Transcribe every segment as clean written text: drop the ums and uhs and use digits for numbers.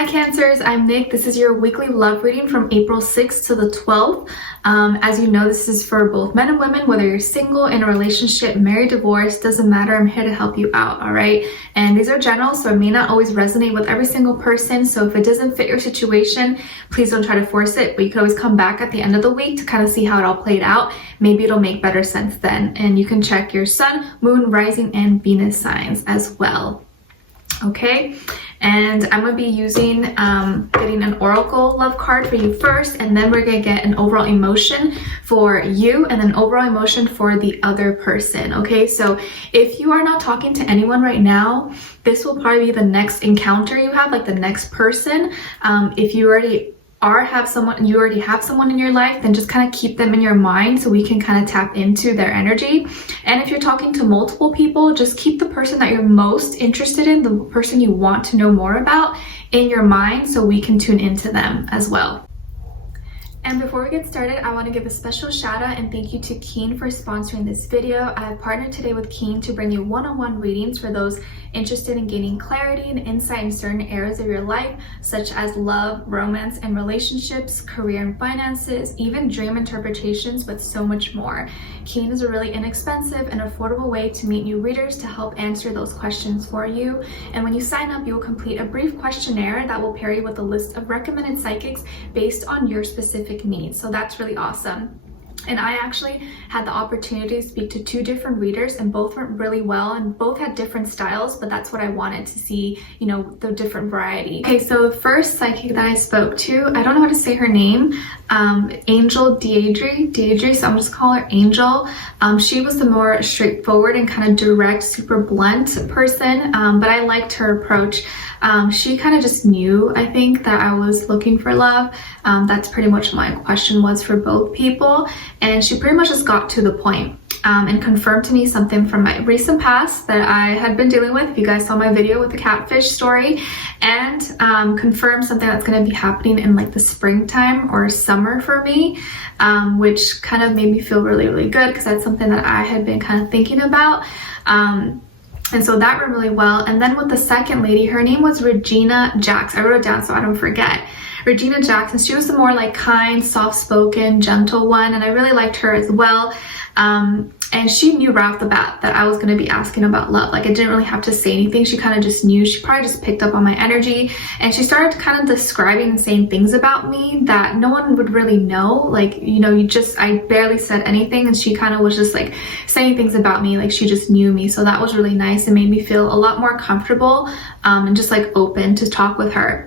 Hi Cancers, I'm Nick. This is your weekly love reading from April 6th to the 12th. As you know, this is for both men and women, whether you're single, in a relationship, married, divorced, doesn't matter. I'm here to help you out, all right? And these are general, so it may not always resonate with every single person. So if it doesn't fit your situation, please don't try to force it, but you can always come back at the end of the week to kind of see how it all played out. Maybe it'll make better sense then. And you can check your sun, moon, rising, and Venus signs as well. Okay, and I'm going to be using getting an oracle love card for you first, and then we're going to get an overall emotion for you and then overall emotion for the other person. Okay, so if you are not talking to anyone right now, this will probably be the next encounter you have, like the next person. If you already have someone in your life, then just kind of keep them in your mind so we can kind of tap into their energy. And if you're talking to multiple people, just keep the person that you're most interested in, the person you want to know more about, in your mind so we can tune into them as well. And before we get started, I want to give a special shout out and thank you to Keen for sponsoring this video. I have partnered today with Keen to bring you one-on-one readings for those interested in gaining clarity and insight in certain areas of your life, such as love, romance, and relationships, career and finances, even dream interpretations, but so much more. Keen is a really inexpensive and affordable way to meet new readers to help answer those questions for you. And when you sign up, you will complete a brief questionnaire that will pair you with a list of recommended psychics based on your specific needs. So that's really awesome. And I actually had the opportunity to speak to two different readers, and both went really well, and both had different styles, but that's what I wanted to see, you know, the different variety. Okay, so the first psychic that I spoke to, I don't know how to say her name, Angel Deidre, so I'm just call her Angel. She was the more straightforward and kind of direct, super blunt person, but I liked her approach. She kind of just knew, I think, that I was looking for love. That's pretty much what my question was for both people. And she pretty much just got to the point and confirmed to me something from my recent past that I had been dealing with. If you guys saw my video with the catfish story, and confirmed something that's going to be happening in like the springtime or summer for me, which kind of made me feel really, really good because that's something that I had been kind of thinking about. And so that went really well. And then with the second lady, her name was Regina Jackson. I wrote it down so I don't forget. Regina Jackson, she was the more like kind, soft-spoken, gentle one, and I really liked her as well. And she knew right off the bat that I was going to be asking about love. Like, I didn't really have to say anything. She kind of just knew. She probably just picked up on my energy, and she started kind of describing and saying things about me that no one would really know. Like, you know, I barely said anything, and she kind of was just like saying things about me, like she just knew me. So that was really nice and made me feel a lot more comfortable and just like open to talk with her.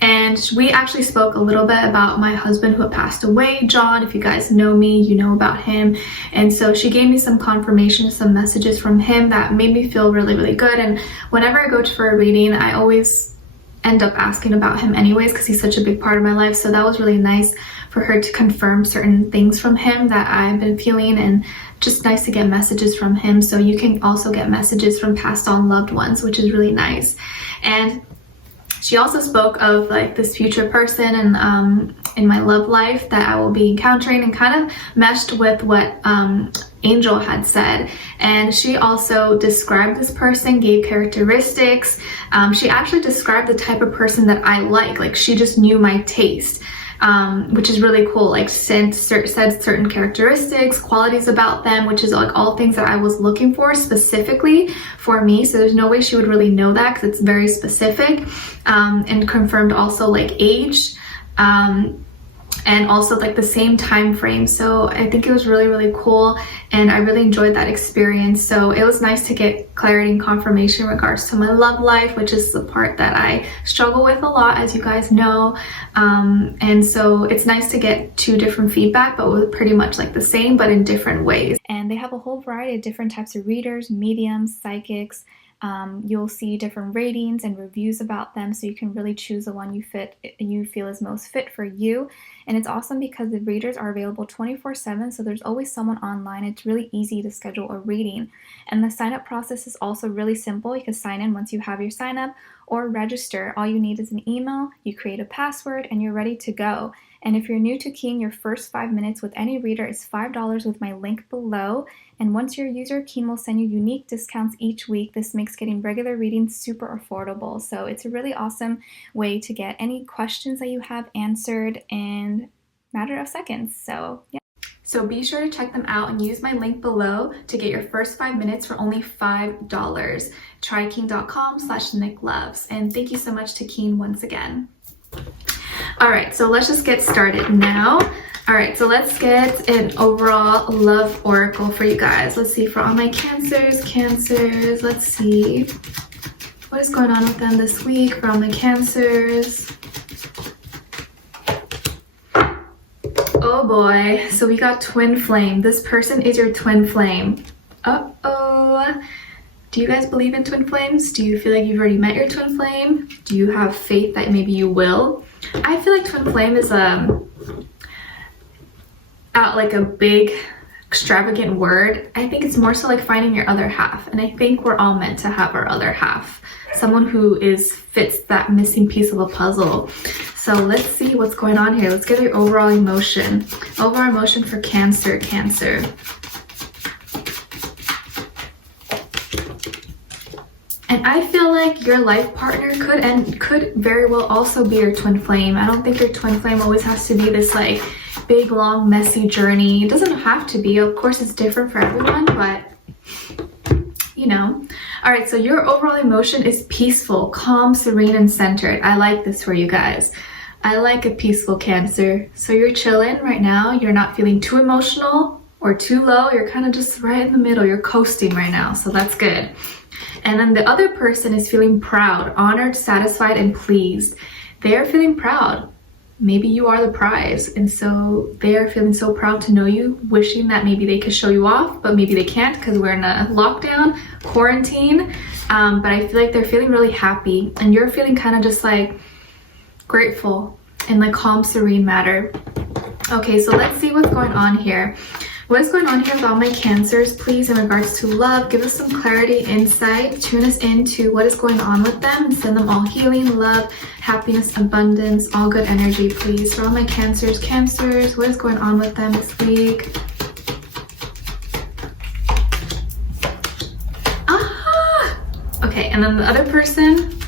And we actually spoke a little bit about my husband who had passed away, John. If you guys know me, you know about him. And so she gave me some confirmation, some messages from him that made me feel really, really good. And whenever I go for a reading, I always end up asking about him anyways because he's such a big part of my life. So that was really nice for her to confirm certain things from him that I've been feeling, and just nice to get messages from him. So you can also get messages from passed on loved ones, which is really nice. And she also spoke of like this future person and in my love life that I will be encountering, and kind of meshed with what Angel had said. And she also described this person, gave characteristics. She actually described the type of person that I like she just knew my taste. Which is really cool. Like said certain characteristics, qualities about them, which is like all things that I was looking for specifically for me. So there's no way she would really know that because it's very specific. And confirmed also like age, and also like the same time frame. So I think it was really, really cool, and I really enjoyed that experience. So it was nice to get clarity and confirmation in regards to my love life, which is the part that I struggle with a lot, as you guys know. And so it's nice to get two different feedback, but with pretty much like the same but in different ways. And they have a whole variety of different types of readers, mediums, psychics. You'll see different ratings and reviews about them, so you can really choose the one you feel is most fit for you. And it's awesome because the readers are available 24/7, so there's always someone online. It's really easy to schedule a reading, and the sign up process is also really simple. You can sign in once you have your sign up or register. All you need is an email, you create a password, and you're ready to go. And if you're new to Keen, your first 5 minutes with any reader is $5 with my link below. And once you're a user, Keen will send you unique discounts each week. This makes getting regular readings super affordable. So it's a really awesome way to get any questions that you have answered in a matter of seconds. So yeah. So be sure to check them out and use my link below to get your first 5 minutes for only $5. Try keen.com/Nicloves. And thank you so much to Keen once again. All right, so let's just get started now. All right, so let's get an overall love oracle for you guys. Let's see for all my cancers, let's see what is going on with them this week for all my cancers. Oh boy, so we got twin flame. This person is your twin flame. Uh-oh. Do you guys believe in twin flames? Do you feel like you've already met your twin flame? Do you have faith that maybe you will? I feel like twin flame is like a big extravagant word. I think it's more so like finding your other half, and I think we're all meant to have our other half, someone who fits that missing piece of a puzzle. So let's see what's going on here. Let's get your overall emotion for Cancer. And I feel like your life partner could very well also be your twin flame. I don't think your twin flame always has to be this like big, long, messy journey. It doesn't have to be. Of course, it's different for everyone, but you know. All right, so your overall emotion is peaceful, calm, serene, and centered. I like this for you guys. I like a peaceful Cancer. So you're chilling right now. You're not feeling too emotional or too low. You're kind of just right in the middle. You're coasting right now, so that's good. And then the other person is feeling proud, honored, satisfied, and pleased. They are feeling proud. Maybe you are the prize, and so they are feeling so proud to know you, wishing that maybe they could show you off, but maybe they can't because we're in a lockdown, quarantine. But I feel like they're feeling really happy, and you're feeling kind of just like grateful in like calm, serene matter. Okay, so let's see what's going on here. What is going on here with all my Cancers, please, in regards to love? Give us some clarity, insight, tune us into what is going on with them, and send them all healing, love, happiness, abundance, all good energy, please. For all my Cancers, what is going on with them this week? Okay, and then the other person.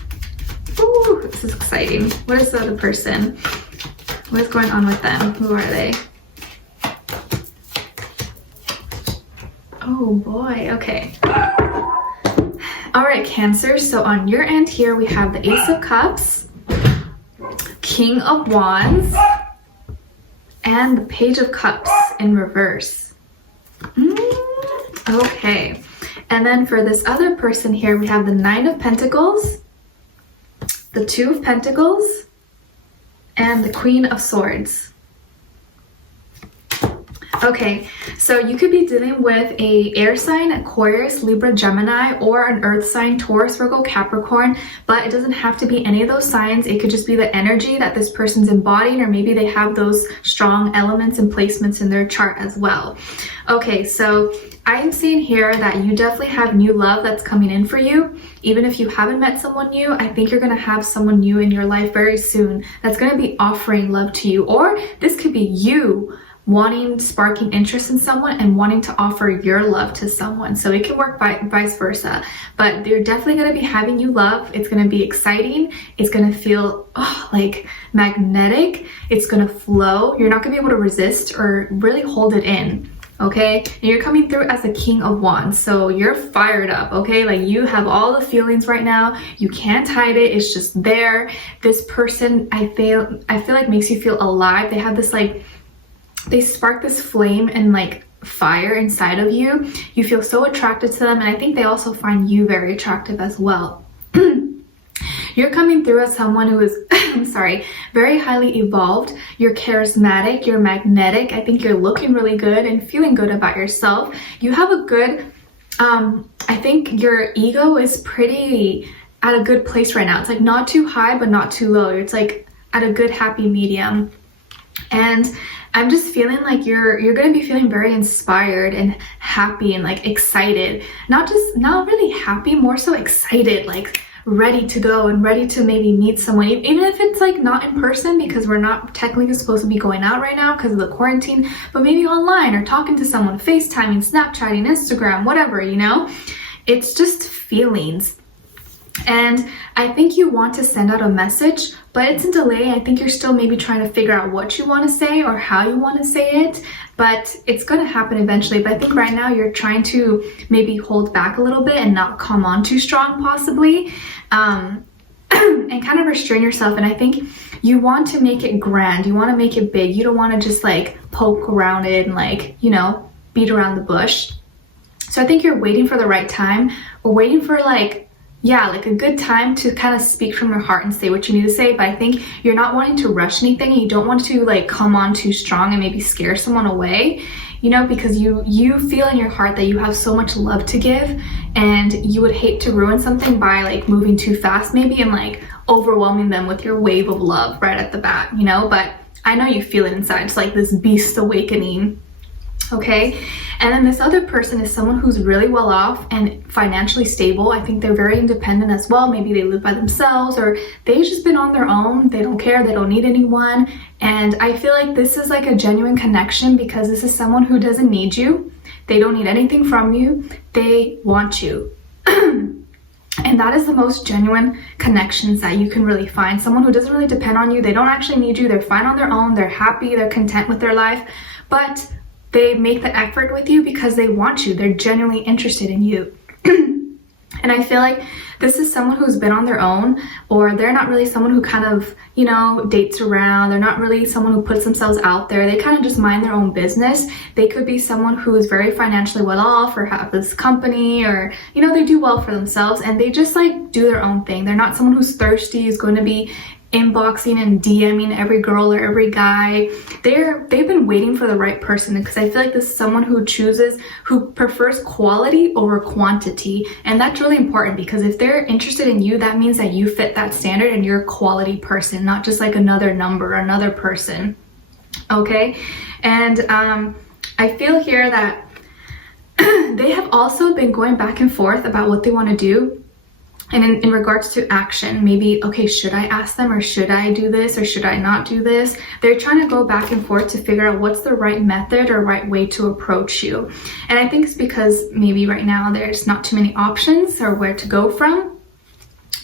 Ooh, this is exciting. What is the other person? What is going on with them? Who are they? Oh boy, okay. All right, Cancer, so on your end here, we have the Ace of Cups, King of Wands, and the Page of Cups in reverse. Okay, and then for this other person here, we have the Nine of Pentacles, the Two of Pentacles, and the Queen of Swords. Okay, so you could be dealing with a air sign, Aquarius, Libra, Gemini, or an earth sign, Taurus, Virgo, Capricorn, but it doesn't have to be any of those signs. It could just be the energy that this person's embodying, or maybe they have those strong elements and placements in their chart as well. Okay, so I'm seeing here that you definitely have new love that's coming in for you. Even if you haven't met someone new, I think you're going to have someone new in your life very soon that's going to be offering love to you, or this could be you sparking interest in someone and wanting to offer your love to someone. So it can work vice versa, but they're definitely going to be having you love. It's going to be exciting. It's going to feel like magnetic. It's going to flow. You're not going to be able to resist or really hold it in. Okay, and you're coming through as the King of Wands, so you're fired up. Okay, like you have all the feelings right now. You can't hide it. It's just there. This person, I feel like makes you feel alive. They have this like, they spark this flame and like fire inside of you. You feel so attracted to them, and I think they also find you very attractive as well. You're coming through as someone who is I'm sorry, very highly evolved. You're charismatic, you're magnetic. I think you're looking really good and feeling good about yourself. You have a good I think your ego is pretty at a good place right now. It's like not too high but not too low. It's like at a good happy medium. And I'm just feeling like you're going to be feeling very inspired and happy and like excited. Not really happy, more so excited, like ready to go and ready to maybe meet someone, even if it's like not in person, because we're not technically supposed to be going out right now because of the quarantine, but maybe online or talking to someone, FaceTiming, Snapchatting, Instagram, whatever, you know. It's just feelings. And I think you want to send out a message, but it's a delay. I think you're still maybe trying to figure out what you want to say or how you want to say it, but it's going to happen eventually. But I think right now you're trying to maybe hold back a little bit and not come on too strong possibly, and kind of restrain yourself. And I think you want to make it grand. You want to make it big. You don't want to just like poke around it and like, you know, beat around the bush. So I think you're waiting for the right time, or waiting for like, yeah, like a good time to kind of speak from your heart and say what you need to say. But I think you're not wanting to rush anything, and you don't want to like come on too strong and maybe scare someone away, you know, because you feel in your heart that you have so much love to give, and you would hate to ruin something by like moving too fast maybe and like overwhelming them with your wave of love right at the bat, you know. But I know you feel it inside. It's like this beast awakening. Okay, and then this other person is someone who's really well off and financially stable. I think they're very independent as well. Maybe they live by themselves, or they've just been on their own. They don't care, they don't need anyone. And I feel like this is like a genuine connection, because this is someone who doesn't need you. They don't need anything from you. They want you. And that is the most genuine connections that you can really find. Someone who doesn't really depend on you. They don't actually need you. They're fine on their own. They're happy. They're content with their life. But they make the effort with you because they want you. They're genuinely interested in you. And I feel like this is someone who's been on their own, or they're not really someone who kind of, you know, dates around. They're not really someone who puts themselves out there. They kind of just mind their own business. They could be someone who is very financially well off, or have this company, or, you know, they do well for themselves, and they just like do their own thing. They're not someone who's thirsty, who's going to be inboxing and DMing every girl or every guy. They've been waiting for the right person, because I feel like this is someone who prefers quality over quantity. And that's really important, because if they're interested in you, that means that you fit that standard and you're a quality person, not just like another number, another person. Okay, and I feel here that they have also been going back and forth about what they want to do. And in regards to action, maybe, okay, should I ask them, or should I do this, or should I not do this? They're trying to go back and forth to figure out what's the right method or right way to approach you. And I think it's because maybe right now there's not too many options or where to go from.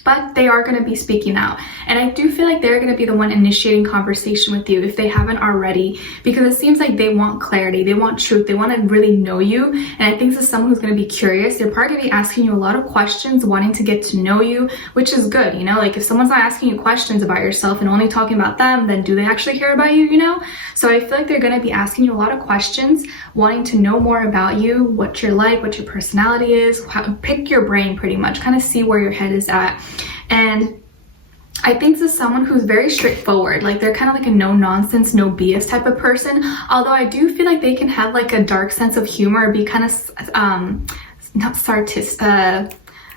But they are going to be speaking out. And I do feel like they're going to be the one initiating conversation with you if they haven't already, because it seems like they want clarity, they want truth, they want to really know you. And I think this is someone who's going to be curious. They're probably going to be asking you a lot of questions, wanting to get to know you, which is good, you know. Like if someone's not asking you questions about yourself and only talking about them, then do they actually care about you, you know? So I feel like they're going to be asking you a lot of questions, wanting to know more about you, what you're like, what your personality is, pick your brain pretty much, kind of see where your head is at. And I think this is someone who's very straightforward. Like they're kind of like a no nonsense, no BS type of person. Although I do feel like they can have like a dark sense of humor, be kind of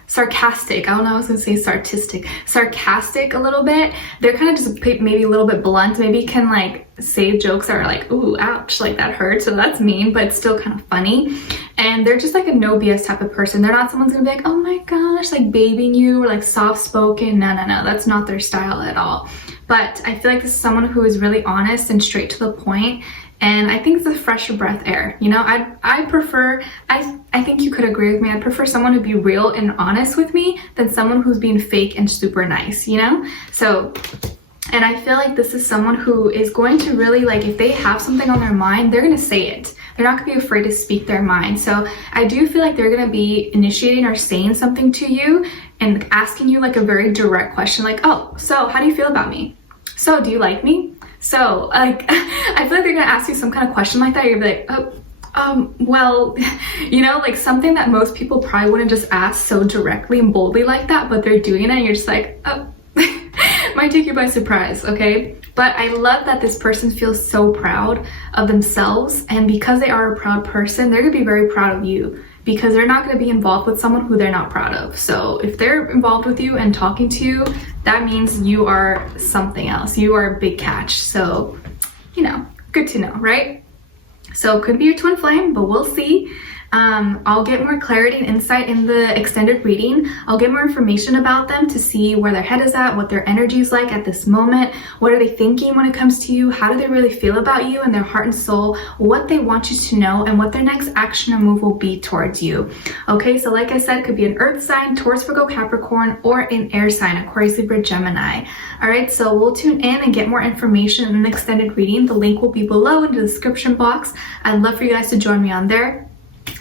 sarcastic. I don't know, I was gonna say sarcastic a little bit. They're kind of just maybe a little bit blunt, maybe can like say jokes that are like, ooh, ouch, like that hurts, so that's mean, but it's still kind of funny. And they're just like a no BS type of person. They're not someone's gonna be like, oh my gosh, like babying you, or like soft spoken. No, that's not their style at all. But I feel like this is someone who is really honest and straight to the point. And I think it's a fresh breath air, you know. I prefer, I think you could agree with me, I'd prefer someone to be real and honest with me than someone who's being fake and super nice, you know. So, and I feel like this is someone who is going to really, like, if they have something on their mind, they're gonna say it. They're not gonna be afraid to speak their mind. So I do feel like they're gonna be initiating or saying something to you and asking you like a very direct question, like, oh, so how do you feel about me? So do you like me? So like, I feel like they're gonna ask you some kind of question like that. You're gonna be like, oh, well, you know, like something that most people probably wouldn't just ask so directly and boldly like that, but they're doing it and you're just like, oh, might take you by surprise, okay? But I love that this person feels so proud of themselves, and because they are a proud person, they're gonna be very proud of you, because they're not going to be involved with someone who they're not proud of. So if they're involved with you and talking to you, that means you are something else. You are a big catch. So, you know, good to know, right? So it could be your twin flame, but we'll see. I'll get more clarity and insight in the extended reading. I'll get more information about them to see where their head is at, what their energy is like at this moment, what are they thinking when it comes to you, how do they really feel about you and their heart and soul, what they want you to know, and what their next action or move will be towards you. Okay, so like I said, it could be an earth sign, Taurus, Virgo, Capricorn, or an air sign, Aquarius, Libra, Gemini. All right, so we'll tune in and get more information in an extended reading. The link will be below in the description box. I'd love for you guys to join me on there.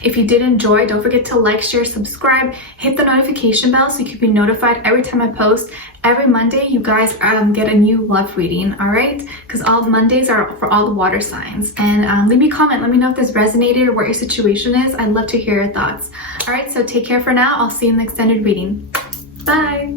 If you did enjoy, don't forget to like, share, subscribe, hit the notification bell so you can be notified every time I post. Every Monday, you guys get a new love reading, all right? Because all Mondays are for all the water signs. And leave me a comment. Let me know if this resonated or what your situation is. I'd love to hear your thoughts. All right, so take care for now. I'll see you in the extended reading. Bye.